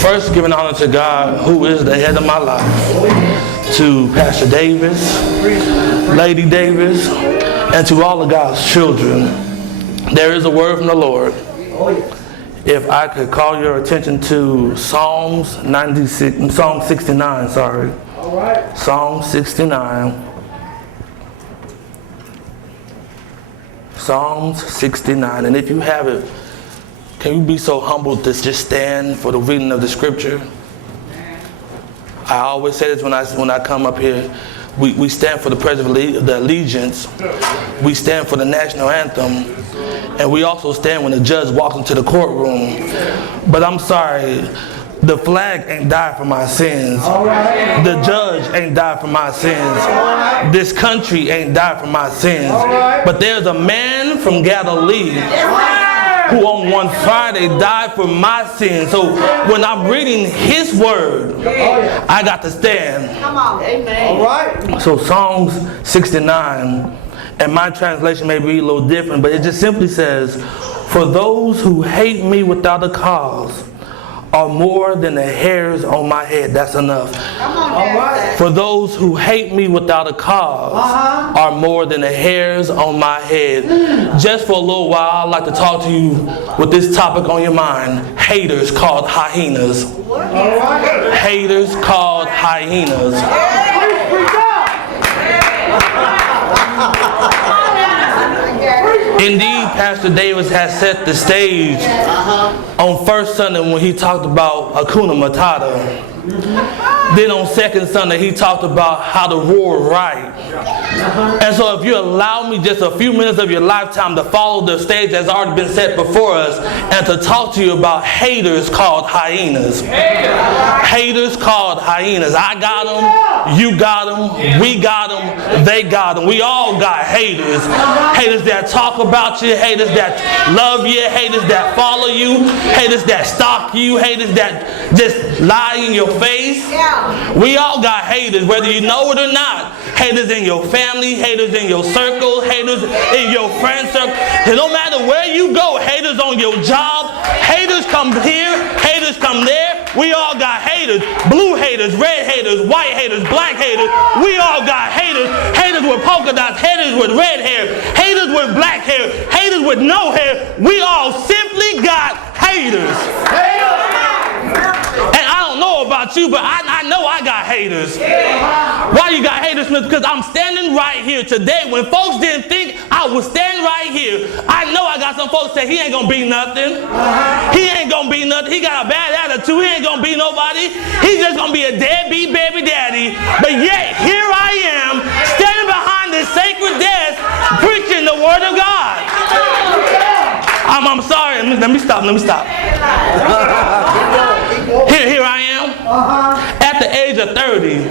First, giving honor to God, who is the head of my life. To Pastor Davis, Lady Davis, and to all of God's children. There is a word from the Lord. If I could call your attention to Psalm 69, sorry. All right. Psalm 69. Psalms 69. And if you have it, can you be so humble to just stand for the reading of the scripture? I always say this when I come up here. We stand for the pledge of the allegiance. We stand for the national anthem. And we also stand when the judge walks into the courtroom. But I'm sorry, the flag ain't died for my sins. The judge ain't died for my sins. This country ain't died for my sins. But there's a man from Galilee who on one Friday died for my sins. So when I'm reading his word, I got to stand. Come on, amen. All right. So Psalms 69, and my translation may be a little different, but it just simply says, for those who hate me without a cause are more than the hairs on my head. That's enough. Come on, All right. For those who hate me without a cause are more than the hairs on my head. Just for a little while, I'd like to talk to you with this topic on your mind. Haters called hyenas. All right. Haters called hyenas. Indeed, Pastor Davis has set the stage on first Sunday when he talked about Hakuna Matata. Then on second Sunday, he talked about how to roar right. And so if you allow me just a few minutes of your lifetime to follow the stage that's already been set before us and to talk to you about haters called hyenas. Haters called hyenas. I got them, you got them, we got them, they got them. We all got haters. Haters that talk about you, haters that love you, haters that follow you, haters that stalk you, haters that just lie in your face. We all got haters, whether you know it or not. Haters in your family, haters in your circle, haters in your friend circle. It don't matter where you go, haters on your job, haters come here, haters come there. We all got haters. Blue haters, red haters, white haters, black haters. We all got haters. Haters with polka dots, haters with red hair, haters with black hair, haters with no hair. We all simply got haters. And I don't know about you, but I know I got haters. Why you got haters? Because I'm standing right here today. When folks didn't think I would stand right here, I know I got some folks say he ain't gonna be nothing. He ain't gonna be nothing. He got a bad attitude. He ain't gonna be nobody. He's just gonna be a deadbeat baby daddy. But yet here I am standing behind this sacred desk preaching the word of God. I'm sorry. Let me stop. Here I am, at the age of 30,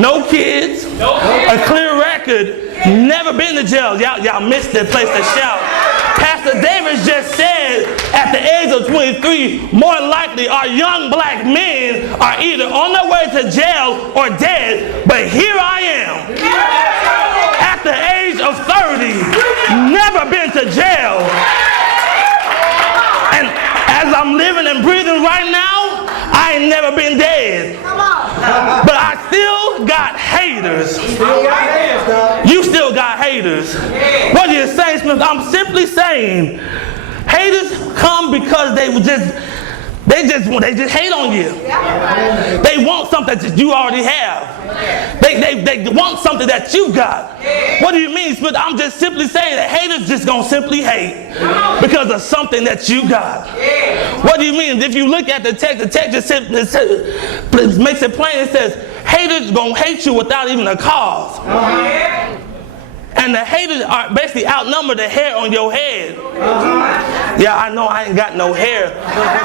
no kids, a clear record, never been to jail. Y'all missed that place to shout. Pastor Davis just said at the age of 23, more than likely our young black men are either on their way to jail or dead. But here I am, at the age of 30, never been to jail. And as I'm living and breathing right now, I ain't never been dead. But I still got haters. You still got haters. What are you saying, Smith? I'm simply saying haters come because they just hate on you. They want something that you already have. They want something that you got. What do you mean, Smith? I'm just simply saying that haters just gonna simply hate because of something that you got. What do you mean? If you look at the text just makes it plain. It says haters gonna hate you without even a cause. And the haters are basically outnumber the hair on your head. Yeah, I know I ain't got no hair.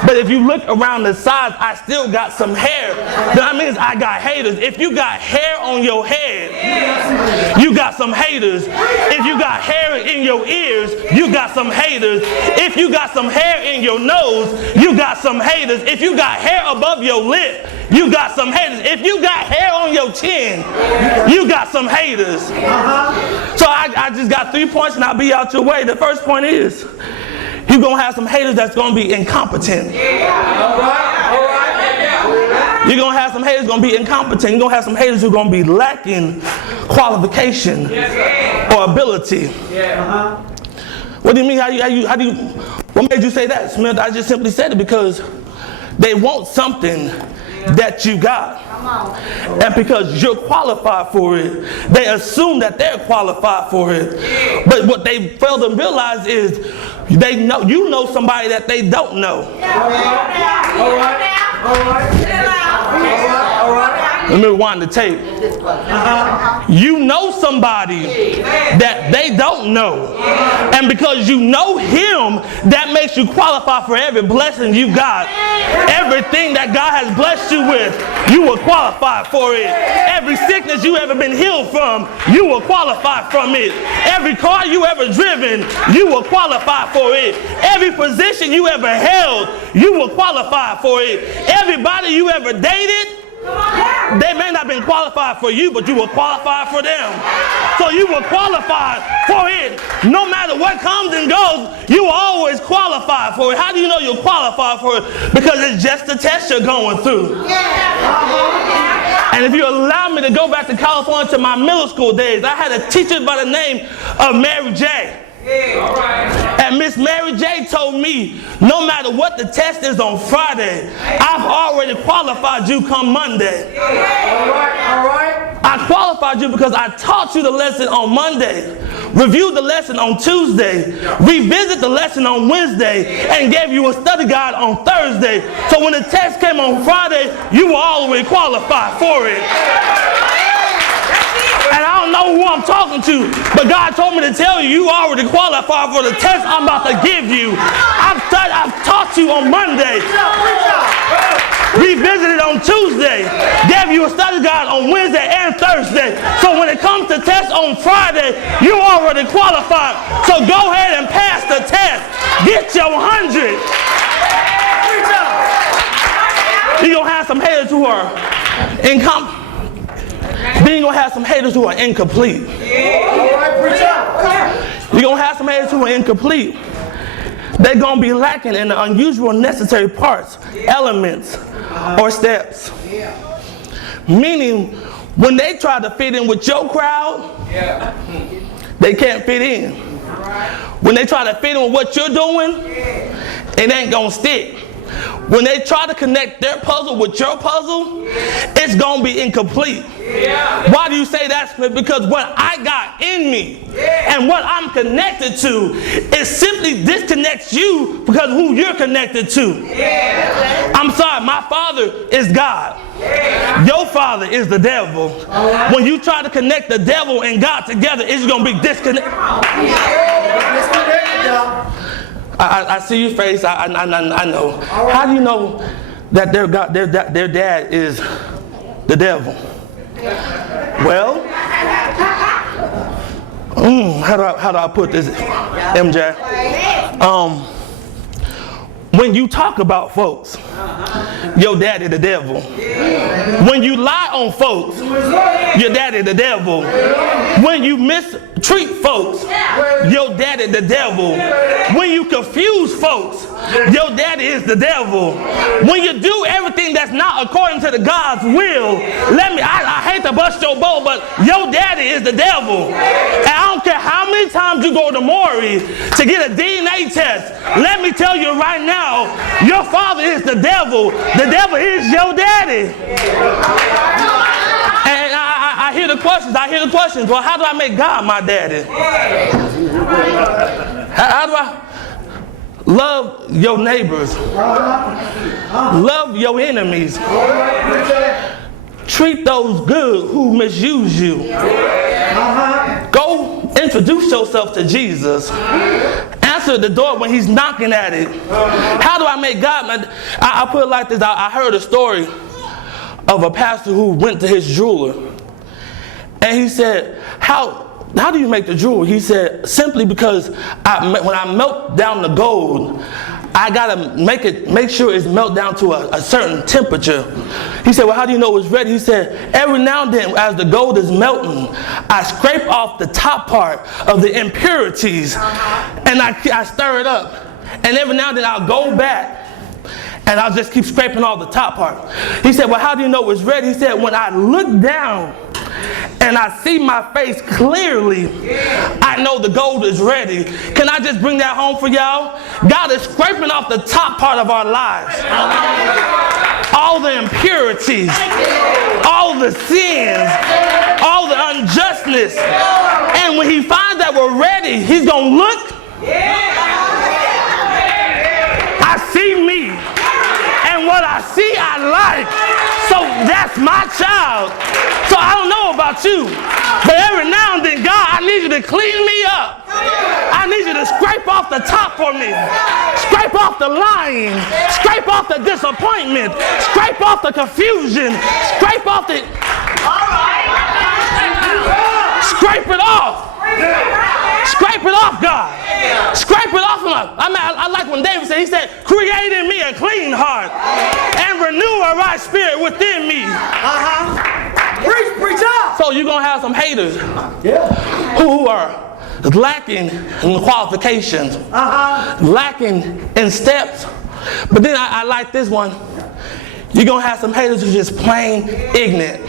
But if you look around the sides, I still got some hair. That means I got haters. If you got hair on your head, you got some haters. If you got hair in your ears, you got some haters. If you got some hair in your nose, you got some haters. If you got hair above your lip, you got some haters. If you got hair on your chin, you got some haters. So I just got 3 points and I'll be out your way. The first point is, you're going to have some haters that's going to be incompetent. You're going to have some haters going to be incompetent. You're going to have some haters who are going to be lacking qualification or ability. What do you mean? How do you, what made you say that, Smith? I just simply said it because they want something that you got. And because you're qualified for it, they assume that they're qualified for it. But what they fail to realize is they know you know somebody that they don't know. All right. Let me rewind the tape. You know somebody that they don't know. And because you know him, that makes you qualify for every blessing you got. Everything that God has blessed you with, you will qualify for it. Every sickness you ever been healed from, you will qualify from it. Every car you ever driven, you will qualify for it. Every position you ever held, you will qualify for it. Everybody you ever dated, they may not have been qualified for you, but you will qualify for them. So you will qualify for it. No matter what comes and goes, you will always qualify for it. How do you know you'll qualify for it? Because it's just a test you're going through. And if you allow me to go back to California to my middle school days, I had a teacher by the name of Mary J. And Miss Mary J told me, no matter what the test is on Friday, I've already qualified you come Monday. All right. I qualified you because I taught you the lesson on Monday, reviewed the lesson on Tuesday, revisit the lesson on Wednesday, and gave you a study guide on Thursday. So when the test came on Friday, you were already qualified for it. And I don't know who I'm talking to, but God told me to tell you, you already qualified for the test I'm about to give you. I've taught you on Monday, revisited on Tuesday, gave you a study guide on Wednesday and Thursday. So when it comes to test on Friday, you already qualified. So go ahead and pass the test. Get your 100. You're going to have some haters who are incompetent. Then you're going to have some haters who are incomplete. You're going to have some haters who are incomplete. They're going to be lacking in the unusual necessary parts, elements, or steps. Meaning, when they try to fit in with your crowd, they can't fit in. When they try to fit in with what you're doing, it ain't going to stick. When they try to connect their puzzle with your puzzle, it's going to be incomplete. Why do you say that? Because what I got in me and what I'm connected to, it simply disconnects you because of who you're connected to. I'm sorry, my father is God. Your father is the devil. When you try to connect the devil and God together, it's going to be disconnected. I see your face. I know. How do you know that their dad is the devil? Well, how do I put this, MJ? When you talk about folks, your daddy the devil. When you lie on folks, your daddy the devil. When you mistreat folks, your daddy the devil. When you confuse folks, your daddy is the devil. When you do everything that's not according to the God's will, I hate to bust your bubble, but your daddy is the devil. And I don't care how many times you go to Maury to get a DNA test, let me tell you right now, your father is the devil. The devil is your daddy. And I hear the questions. Well, how do I make God my daddy? How do I love your neighbors? Love your enemies. Treat those good who misuse you. Go introduce yourself to Jesus. Answer the door when he's knocking at it. How do I make God? I put it like this. I heard a story of a pastor who went to his jeweler. And he said, how do you make the jewelry? He said, simply because when I melt down the gold, I gotta make sure it's melt down to a certain temperature. He said, well, how do you know it's ready? He said, every now and then as the gold is melting, I scrape off the top part of the impurities and I stir it up. And every now and then I'll go back And I'll just keep scraping off the top part. He said, well, how do you know it's ready? He said, when I look down and I see my face clearly, I know the gold is ready. Can I just bring that home for y'all? God is scraping off the top part of our lives. All the impurities, all the sins, all the unjustness. And when he finds that we're ready, he's going to look. I see me. And what I see, I like. So that's my child. So I don't know about you, but every now and then, God, I need you to clean me up. I need you to scrape off the top for me. Scrape off the lying. Scrape off the disappointment. Scrape off the confusion. Scrape off the... Scrape it off. Scrape it off, God. Scrape it off. I like when David said, he said, create in me a clean heart and renew a right spirit within me. Preach out. So you're going to have some haters who are lacking in qualifications, lacking in steps. But then I like this one. You're going to have some haters who are just plain ignorant.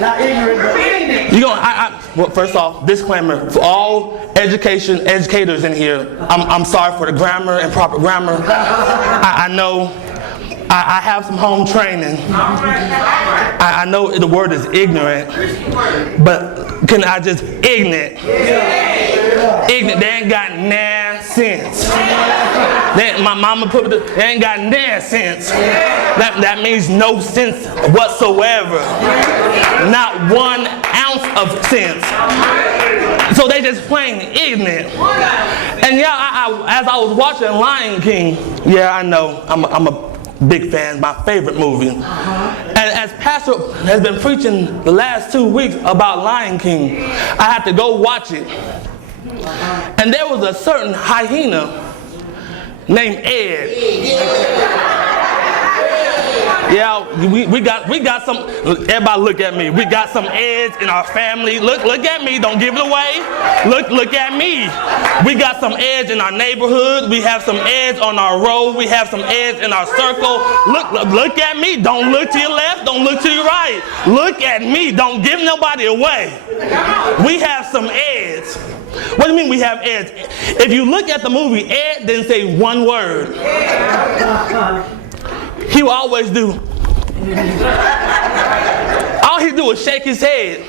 Not ignorant, but ignorant. You're going well, first off, disclaimer for all educators in here. I'm sorry for the grammar, improper grammar. I know I have some home training. I know the word is ignorant, but can I just ignorant? Ignorant, they ain't got nah sense. My mama put it, they ain't got nah sense. That means no sense whatsoever. Not 1 ounce of sense. So they just plain ignorant. And yeah, as I was watching Lion King, yeah, I know, I'm a big fan, my favorite movie. And as Pastor has been preaching the last 2 weeks about Lion King, I had to go watch it. And there was a certain hyena named Ed. Yeah, we got some, everybody look at me. We got some Eds in our family. Look at me, don't give it away. Look at me. We got some Eds in our neighborhood. We have some Eds on our road. We have some Eds in our circle. Look at me. Don't look to your left, don't look to your right. Look at me, don't give nobody away. We have some Eds. What do you mean we have Eds? If you look at the movie, Ed didn't say one word. He will always do. All he do is shake his head,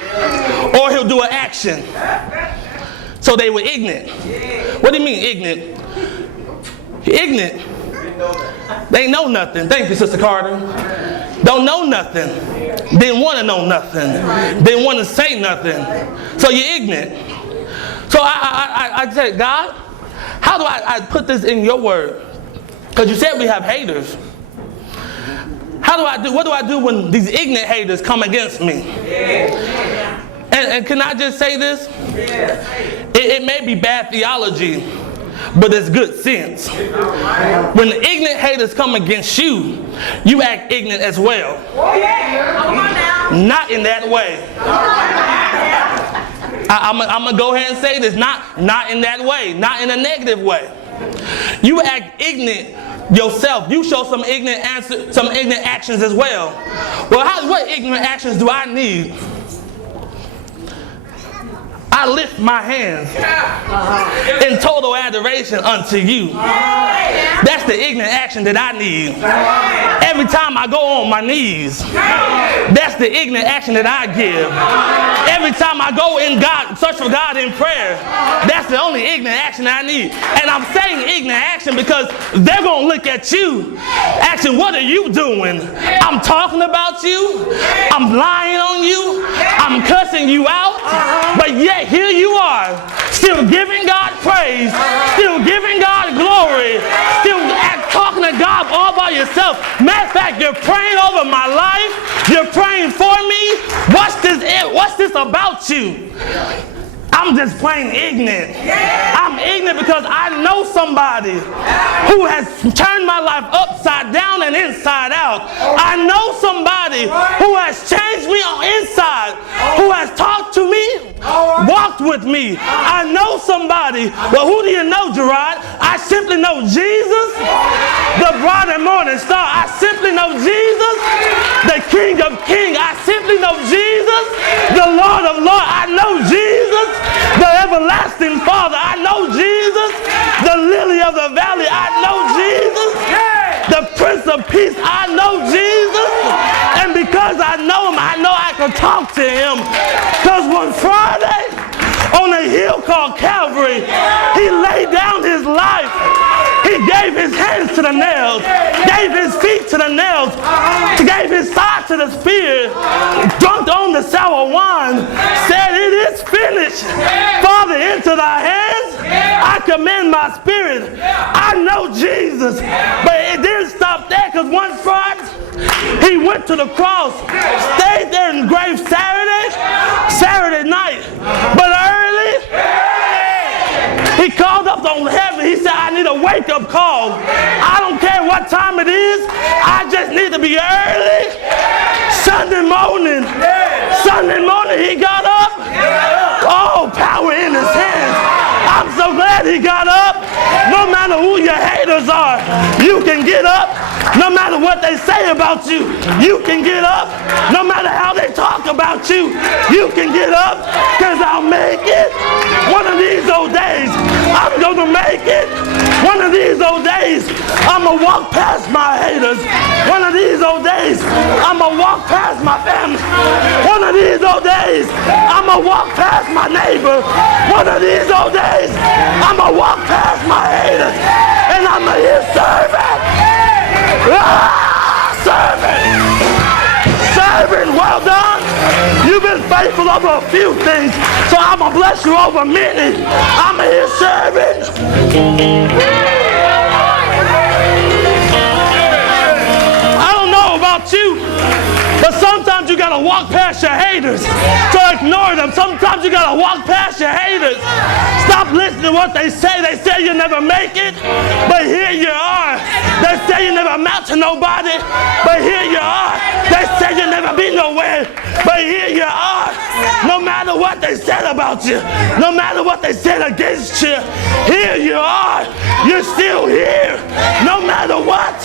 or he'll do an action. So they were ignorant. What do you mean ignorant? Ignorant. They know nothing. Thank you, Sister Carter. Don't know nothing. Didn't want to know nothing. Didn't want to say nothing. So you're ignorant. So I said, God, how do I put this in your word? Because you said we have haters. What do I do when these ignorant haters come against me? And can I just say this? It may be bad theology, but it's good sense. When the ignorant haters come against you, you act ignorant as well. Not in that way. I'm going to go ahead and say this. Not in that way. Not in a negative way. You act ignorant yourself. You show some ignorant actions as well. Well, what ignorant actions do I need? I lift my hands in total adoration unto you. That's the ignorant action that I need. Every time I go on my knees, that's the ignorant action that I give. Every time I go in God, search for God in prayer, that's the only ignorant action that I need. And I'm saying ignorant action because they're going to look at you, asking, what are you doing? I'm talking about you. I'm lying on you. I'm cussing you out. But yet here you are, still giving God praise, still giving God glory, still talking to God all by yourself. Matter of fact, you're praying over my life. You're praying for me. What's this about you? I'm just plain ignorant. I'm ignorant because I know somebody who has turned my life upside down and inside out. I know somebody who has changed me on inside, who has talked to me, walked with me. I know somebody. Well, who do you know, Jarrod? I simply know Jesus, the bright and morning star. I simply know Jesus, the King of Kings. I simply know Jesus, the Lord of Lords. I know Jesus, the everlasting Father. I know Jesus, the lily of the valley. I know Jesus, the Prince of Peace. I know Jesus. And because I know him, I know I can talk to him. Because one Friday, on a hill called Calvary, he laid down his life. He gave his hands to the nails, gave his feet to the nails, gave his side to the spear, drunk on the sour wine, said, "It is finished. Father, into thy hands I commend my spirit." I know Jesus, but it didn't stop there, because one Friday he went to the cross, stayed there in the grave Saturday night, but early he called up on heaven. He said, "I need a wake-up call. I don't care what time it is. I just need to be early." Sunday morning, he got up. Oh, power in his hands. I'm so glad he got up. No matter who your haters are, you can get up. No matter what they say about you, you can get up. No matter how they talk about you, you can get up. Because I'll make it. One of these old days, I'm going to make it. One of these old days, I'm going to walk past my haters. One of these old days, I'm going to walk past my family. One of these old days, I'm going to walk past my neighbor. One of these old days, I'm going to walk past my haters. And I'm going to hear servant. Servant, well done. You've been faithful over a few things, so I'm going to bless you over many. I'm going to hear servant. I don't know about you, but sometimes you got to walk past your haters to ignore them. Sometimes you got to walk past your haters. Stop listening to what they say. They say you'll never make it, but here you are. They say you never amount to nobody, but here you are. They say you'll never be nowhere, but here you are. No matter what they said about you, no matter what they said against you, here you are. You're still here, no matter what.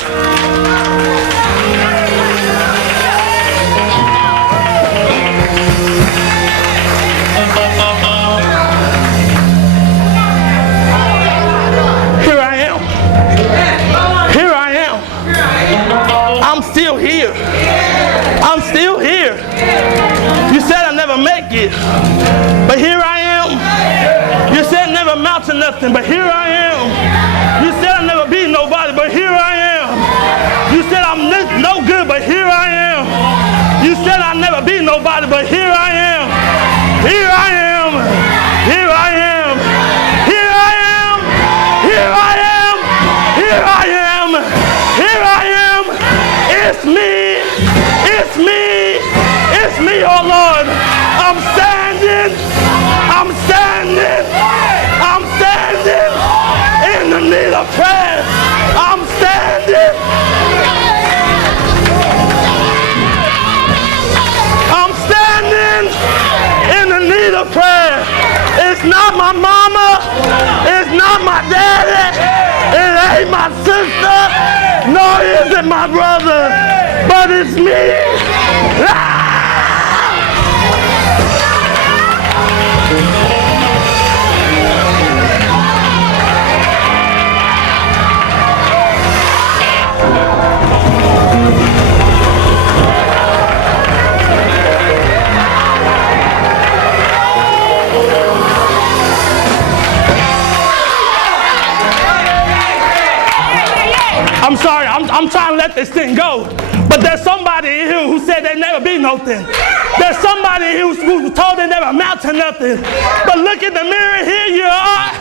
I'm still here. I'm still here. You said I'd never make it, but here I am. You said I'd never amount to nothing, but here I am. You said I'd never be nobody, but here I am. You said I'm no good, but here I am. You said I'd never be nobody, but here I am. Here I am. Here I am. Here I am. Here I am. Here I am. Here I am. It's me. It's me. It's me, oh Lord. I'm standing. I'm standing. I'm standing in the need of prayer. I'm standing. I'm standing in the need of prayer. It's not my mama. It's not my daddy. It ain't my sister. Nor is it my brother. But it's me. Ah! I'm sorry, I'm trying to let this thing go. But there's somebody here who said there never be nothing. There's somebody who told they never amount to nothing. But look in the mirror, here you are.